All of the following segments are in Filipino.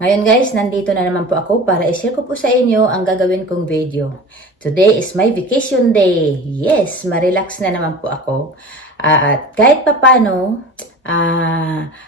Ngayon guys, nandito na naman po ako para i-share ko po sa inyo ang gagawin kong video. Today is my vacation day. Yes, ma-relax na naman po ako. At kahit papano,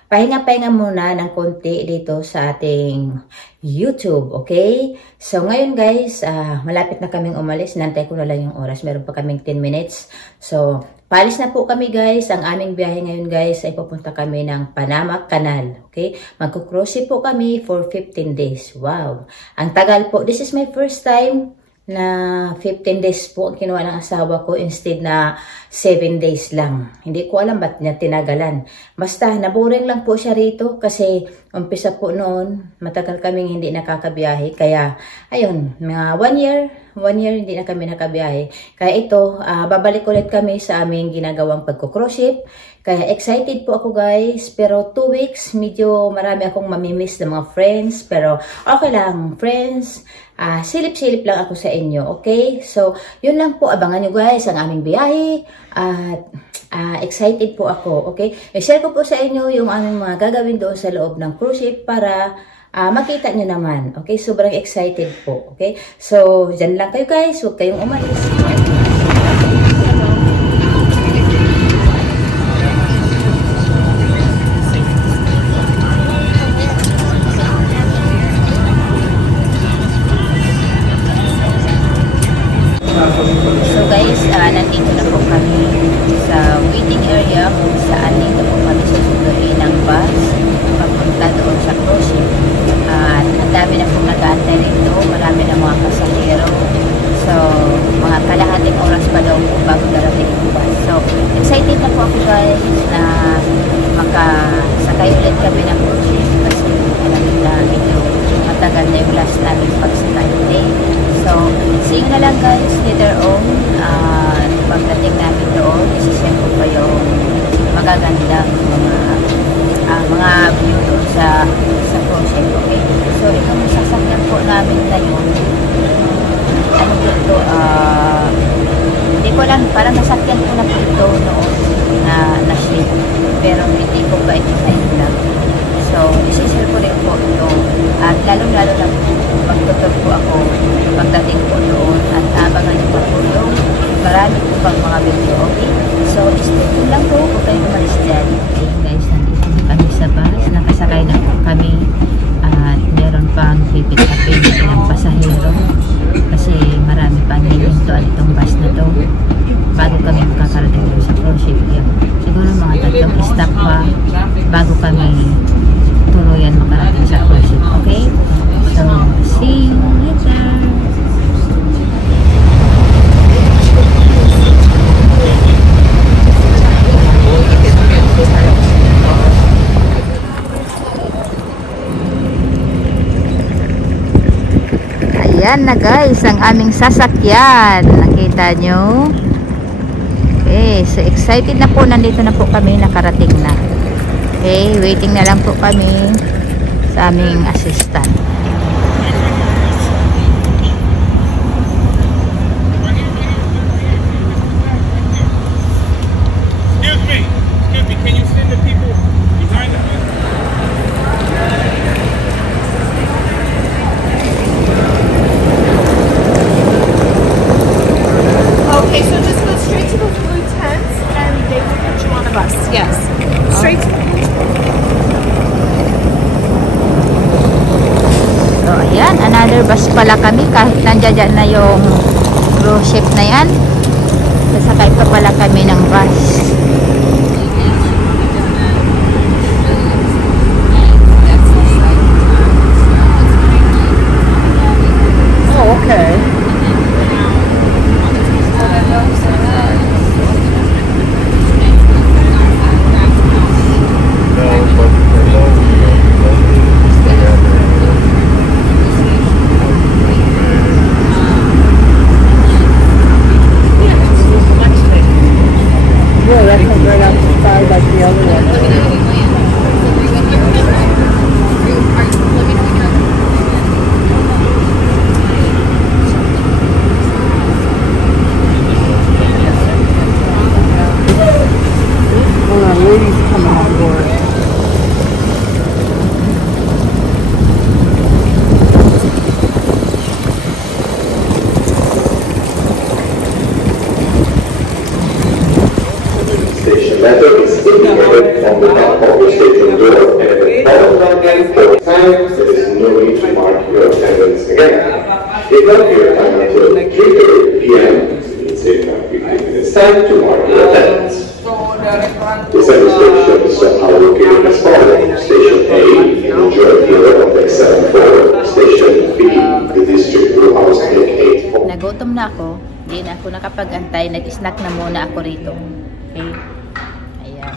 pahinga-pahinga muna ng konti dito sa ating YouTube, okay? So ngayon guys, malapit na kaming umalis. Nantay ko na lang yung oras. Meron pa kaming 10 minutes. So, paalis na po kami guys. Ang aming biyahe ngayon guys ay pupunta kami ng Panama Canal, okay? Magkukrossi po kami for 15 days. Wow! Ang tagal po. This is my first time na 15 days po ang kinuha ng asawa ko instead na 7 days lang. Hindi ko alam ba't niya tinagalan. Basta, naboring lang po siya rito kasi umpisa po noon, matagal kaming hindi nakakabiyahe. Kaya, ayun, mga 1 year hindi na kami nakabiyahe. Kaya ito, babalik ulit kami sa aming ginagawang pagko-cruise ship. Kaya excited po ako guys. Pero 2 weeks, medyo marami akong mamimiss ng mga friends. Pero okay lang, friends. Silip-silip lang ako sa inyo, okay? So, yun lang po. Abangan nyo guys ang aming biyahe. At excited po ako, okay? I-share ko po sa inyo yung aming mga gagawin doon sa loob ng cruise ship para makita nyo naman, okay? Sobrang excited po, okay? So, dyan lang kayo guys. Huwag kayong umalis. So guys, nandito na po kami sa waiting area kung saan dito po kami susunduin ng bus papunta doon sa cruise ship. Ang dami na po nag-aantay rito, marami na mga pasahero. So, mga kalahating oras pa daw bago darating yung bus. So, excited na po ako guys na makasakay ulit kami ng cruise ship kasi alam na medyo matagal na yung last namin pagsakay ulit. So, see you na lang guys later on. Pagdating namin doon, isi-share ko pa yung magagandang mga view doon sa cruise ship, okay? So, itong sasakyan po namin ngayon, ano po ito, hindi ko lang, parang nasakyan ko na po ito noon na ship, pero hindi ko pa ito sa inyo. So, isi-share ko rin po ito. At lalo-lalo na magtutur po ako pagdating po doon at abangan niyo pa po yung marami po pang mga video, okay? So, stay tuned lang po kung kayo umalis dyan. Okay guys, nandito kami sa bus. Nakasakay na po kami at meron pang pipit-apin ng pasahero kasi marami pang hihintuan itong bus na to bago kami makakarating doon sa cruise ship. Siguro mga 3 stop pa bago kami tuluyan makarating sa cruise ship, okay? So, see you later! Ayan na guys, ang aming sasakyan. Nakita nyo? Okay, so excited na po. Nandito na po kami, nakarating na. Okay, waiting na lang po kami sa aming assistant. Excuse me, can you send the people behind the Okay, so just go straight to the blue tents and they will put you on the bus. Yes. Straight to the blue tent. So, ayan, another bus pala kami kahit nandiyan na yung cruise ship na yan. Sasakay pa pala kami ng bus. Oh, okay. Whoa. 4 times, there is no need to mark your attendance again. If not your time until 3:30 p.m., it's in 15 minutes time to mark your attendance. This demonstration is allocated as follows. Station A, enjoy floor of X74. Station B, the district brewhouse take 8. Nagutom na ako. Hindi na ako nakapag-antay. Nag-snack na muna ako rito. Okay? Ayan.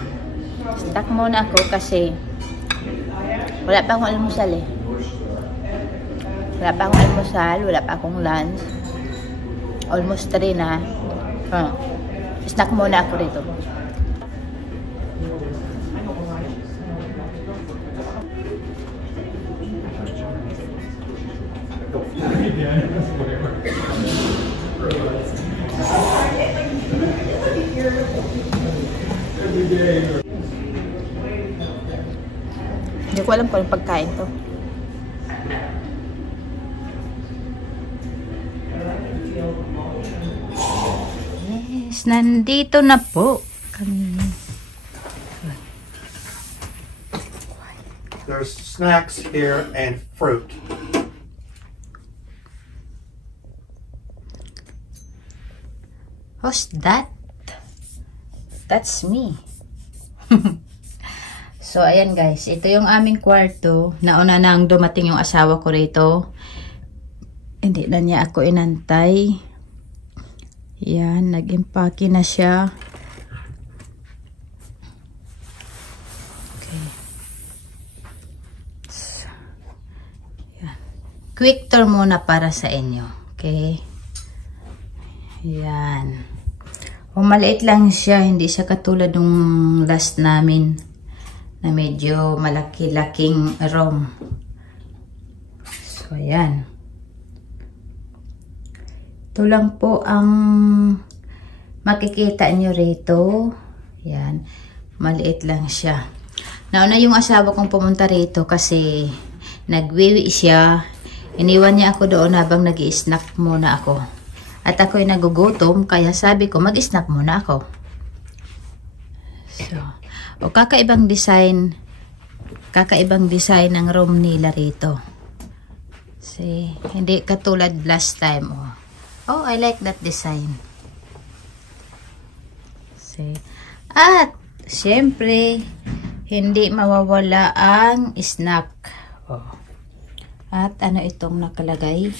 Snack muna ako kasi wala pa akong almusal eh. Wala pa akong almusal. Wala pa akong lunch. Almost 3 na. Snack muna ako rito. Hindi ko alam kung anong pagkain to. Yes, nandito na po kami. There's snacks here and fruit. Who's that? That's me. So, ayan guys. Ito yung aming kwarto. Nauna nang dumating yung asawa ko rito. Hindi na niya ako inantay. Yan. Nag-impake na siya. Okay. So, yan. Quick tour muna para sa inyo. Okay. Yan. O, maliit lang siya. Hindi siya katulad ng last namin na medyo malaki-laking room. So, ayan. Ito lang po ang makikita nyo rito. Ayan. Maliit lang siya. Nauna yung asawa kong pumunta rito kasi nagwiwi siya. Iniwan niya ako doon habang nag-i-snack muna ako. At ako'y nagugutom, kaya sabi ko, mag-snack muna ako. So, o kakaibang design ng room nila rito. See, hindi katulad last time. Oh, I like that design. See. At, syempre, hindi mawawala ang snack. Oh. At, ano itong nakalagay?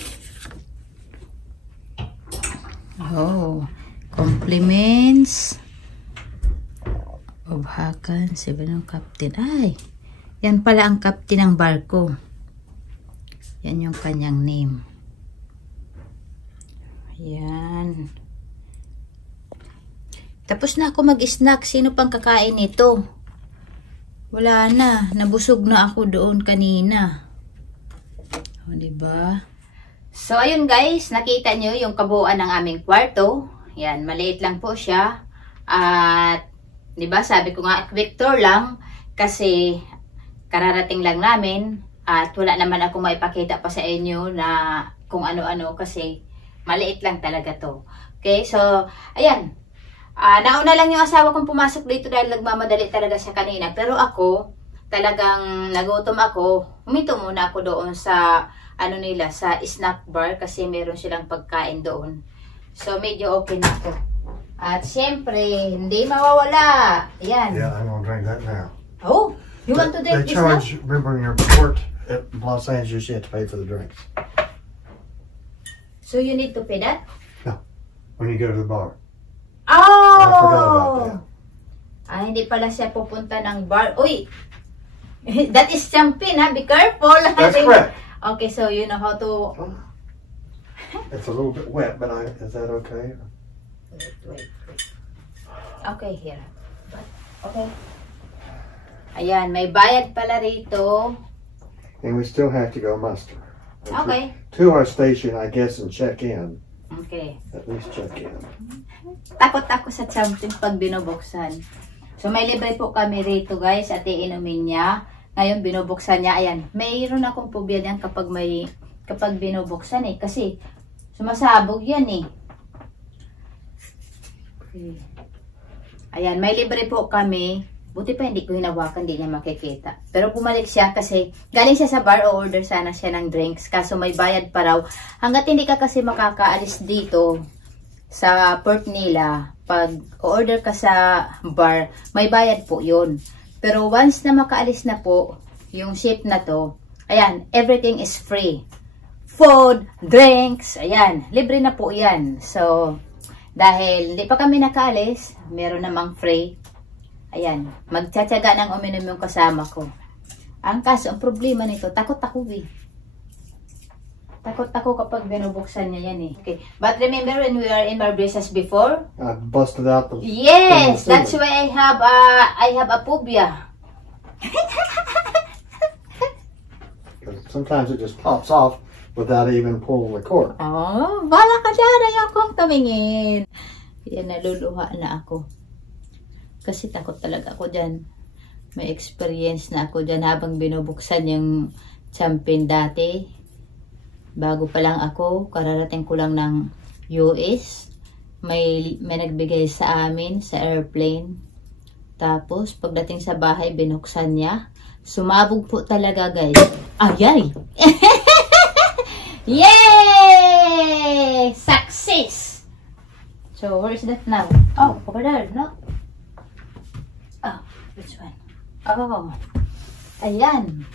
Oh, compliments of Hakan, 7 ng captain. Ay, yan pala ang captain ng barko. Yan yung kanyang name. Yan. Tapos na ako mag-snack. Sino pang kakain nito? Wala na. Nabusog na ako doon kanina. O, diba? So, ayun guys, nakita nyo yung kabuuan ng aming kwarto. Yan, maliit lang po siya. At, diba, sabi ko nga, quick tour lang. Kasi, kararating lang namin. At, wala naman ako maipakita pa sa inyo na kung ano-ano. Kasi, maliit lang talaga to. Okay, so, ayan. Nauna lang yung asawa kong pumasok dito dahil nagmamadali talaga siya kanina. Pero ako, talagang nagutom ako. Huminto muna ako doon sa ano nila, sa snack bar kasi meron silang pagkain doon. So, medyo okay na ako. At syempre, hindi mawawala. Ayan. Yeah, I'm gonna drink that now. Oh, you want to drink They this now? charge, remember in your port at Los Angeles, you have to pay for the drinks. So, you need to pay that? No, when you go to the bar. Oh! I forgot about that. Hindi pala siya pupunta ng bar. Uy! That is champagne, ha? Be careful. That's correct. Okay, so you know how to... It's a little bit wet, but is that okay? Wait. Okay, here. Okay. Ayan, may bayad pala rito. And we still have to go muster. Okay. To our station, I guess, and check in. Okay. At least check in. Takot ako sa champagne pag binubuksan. So, may libre po kami rito, guys, at iinumin niya. Ngayon, binubuksan niya. Ayan, mayroon akong phobia niyan kapag binubuksan eh. Kasi, sumasabog yan eh. Okay. Ayan, may libre po kami. Buti pa hindi ko hinawakan, hindi niya makikita. Pero bumalik siya kasi galing siya sa bar, o-order sana siya ng drinks. Kaso may bayad pa raw. Hanggat hindi ka kasi makakaalis dito sa port nila, pag order ka sa bar, may bayad po yun. Pero once na makaalis na po yung ship na to, ayan, everything is free. Food, drinks, ayan, libre na po yan. So, dahil hindi pa kami nakaalis, meron namang free. Ayan, magtsatsaga ng uminom yung kasama ko. Ang kaso, ang problema nito, takot ako eh. Takot ako kapag binubuksan niya yan eh. Okay. But remember when we are in Marbrisas before? I busted out the... Yes, that's why I have a phobia. Sometimes it just pops off without even pulling the cord. Oh, bala ka dyan. Ayaw kong tumingin. Yan, naluluha na ako. Kasi takot talaga ako dyan. May experience na ako dyan habang binubuksan yung champion dati. Bago pa lang ako, kararating ko lang ng US. May nagbigay sa amin sa airplane. Tapos, pagdating sa bahay, binuksan niya. Sumabog po talaga, guys. Ayay! Yay! Success! So, where is that now? Oh, over there, no? Oh, which one? Oh, ayan.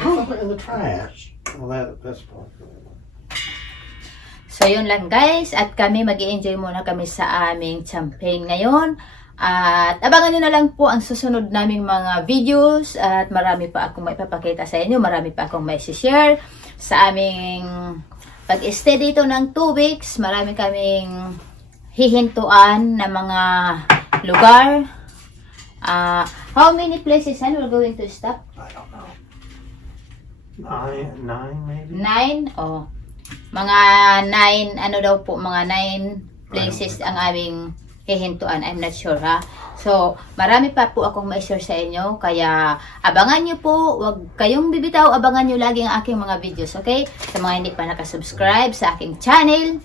Something in the trash. Well, that's part. So, yun lang guys. At kami, mag-i-enjoy muna kami sa aming champagne ngayon. At abangan nyo na lang po ang susunod naming mga videos. At marami pa akong maipapakita sa inyo. Marami pa akong mai-share sa aming pag-stay dito ng 2 weeks. Marami kaming hihintuan na mga lugar. How many places we're going to stop? I don't know. 9 maybe? 9? Oh. Mga 9, ano daw po, mga 9 places ang aming hihintuan. I'm not sure, ha? So, marami pa po akong ma-share sa inyo. Kaya, abangan nyo po. Huwag kayong bibitaw. Abangan nyo lagi ang aking mga videos, okay? Sa mga hindi pa nakasubscribe sa aking channel,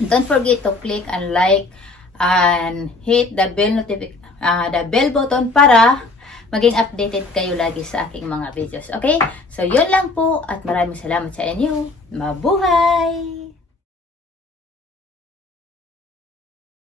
don't forget to click and like and hit the bell button para maging updated kayo lagi sa aking mga videos. Okay? So, yun lang po at maraming salamat sa inyo. Mabuhay!